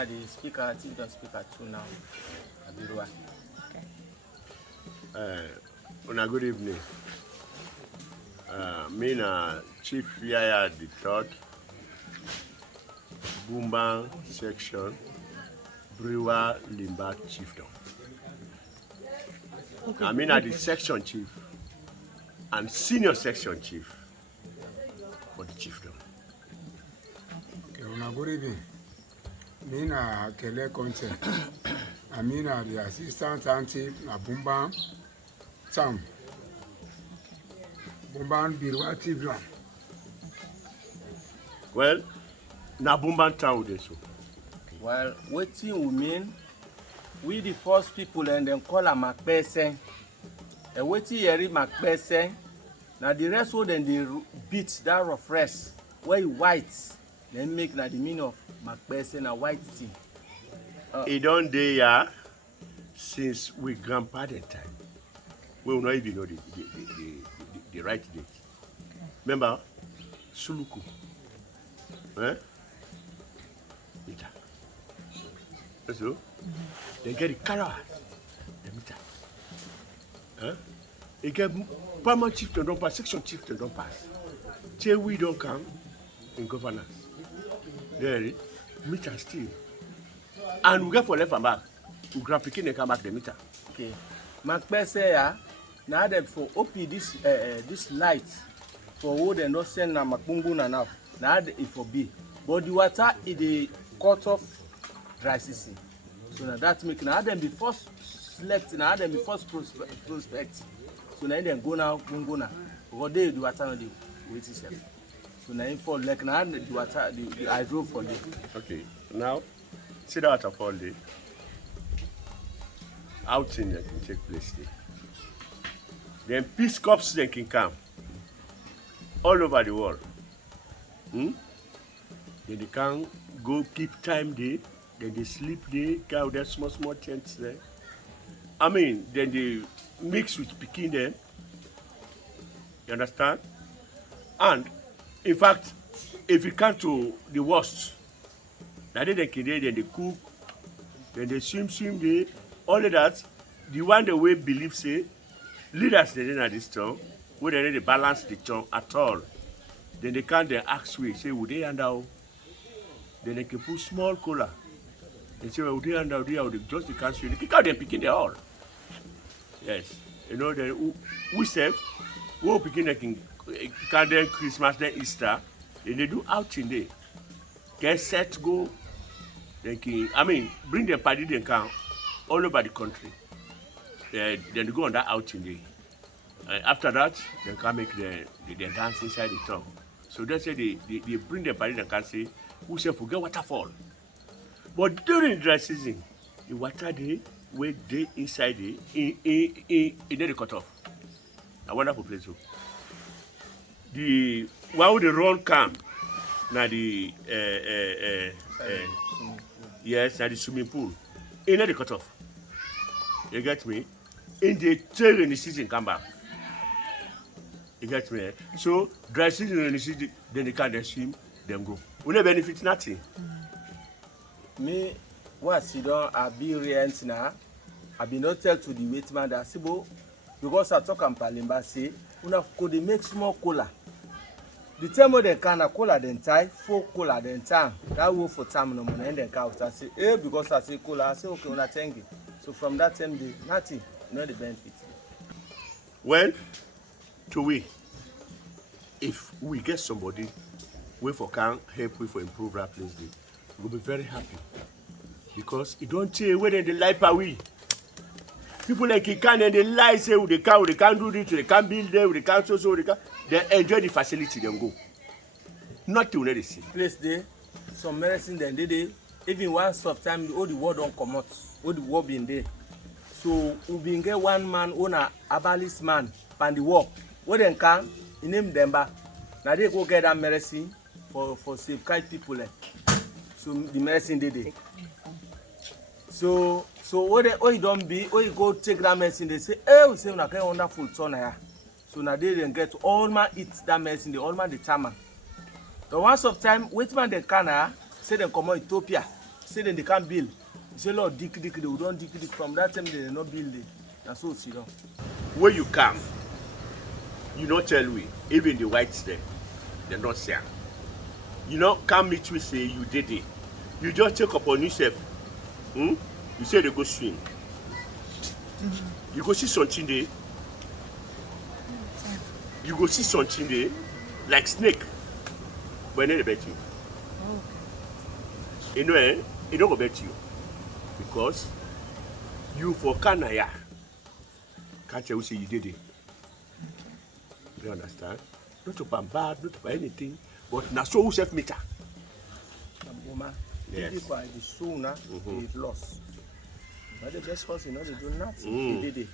at the speaker. I think the speaker too now. Abirua. Good evening. Me na Chief Yaya the Third, Bumban section, Brewer Limba Chiefdom. Okay. I mean, the section chief and senior section chief for the chiefdom. Okay, good evening. Me na Kama Gbense. I mean, the assistant chief na Bumban town. Bumban Birwa Chiefdom. Well, na Bumban town dey so. Well, what we mean? We the first people and then call a Kama Gbense. And what you hear Kama Gbense, now the rest of them they beat that rough rest where white, then make na the meaning of Kama Gbense na white thing. It don't dey here since we grandpa that time. We will not even know the right date. Remember, Suluku. Meter. So, they get the Karawa, the meter. They get permanent chieftain don't pass, section chieftain don't pass. Till we don't come in governance. There, meter still. And we get for left and back. We grab picking and come back the meter. Okay. Kama Gbense now them for OP this light for who they not send na Makbunguna now. Now it for B. But the water is the cut off dry season. So now that make now them be first select, now them be first prospect. So now them go now Bunguna. Because they do water on the waiting shelf. So now for like now the water the hydro for them. Okay. Now see that waterfall day. Outing that can take place there. Then peace corps then can come all over the world. Then they can go keep time there, then they sleep there, go with their small tents there. I mean, then they mix with Peking there. You understand? And in fact, if you come to the worst, now they can then they cook, then they swim there. All of that, the one the way believe say, leaders they didn't have this town, where they didn't balance the town at all. Then they can't then ask we, say, would they hand out? Then they can put small cola. They say, well, would they hand out here, or just the country? They kick out them picking the all. Yes. You know, then we say, we picking they can then Christmas, then Easter, then they do outing there. Get set, go. They can, I mean, bring them party, they can. All over the country. Then they go on that outing day. After that, they can make the dance inside the town. So they say they bring the party and can say, who say forget waterfall. But during dry season, the water day where they inside it, they cut off. A wonderful place. So. The why would the run come? Now the yes, now the swimming pool. In the cut off. You get me? In the tail rainy season come back. You get me? So dry season rainy season, then they can't swim, them go. We no benefit nothing. Me, what you don't I be rent now. I be not tell to the wait man that Sibo because I talk and Palimba say, una could they make small cola. The time when they can a cola then tie, 4 cola then time. That will for time no money and then count. I say, because I say cola, I say okay, una thank you. So from that time, day, nothing, not the benefit. Well, to we, if we get somebody, we for can help we for improve that place, we'll be very happy. Because it don't say whether they lie per we. People like you can and they lie, say they can't do this, they can't build there, they can't so they can't. They enjoy the facility, then go. Not to let it see. Place there, some medicine then they even once of time all the word don't come out. All the war being there. So we been get one man owner abalis man pan the war. What then can he name them back. Now they go get that medicine for safeguard people. So the medicine they. So what you don't be, or you go take that medicine, they say, we say una get wonderful son here. So now they then get all man eat that medicine, they all man determine. The once of time, wait man they can say they come out Ethiopia. say dem dey come build. Say Lord dig, we don dig. From that time they dey not build it. Na so sit down. When you come, you not tell we, even the whites there, they not say. You know, come meet we say you did it. You just take upon yourself. You say they go swim. You go see something there. You go see something there, like snake. But they bet you. You know, it don't go bet you. Because you for Kanaya. Can't tell you say you did it. You understand? Not to bad, not to anything, but now so who self meter. Yes. If I the soul now, it's lost. But the best horse, you know, they do nothing. They did it.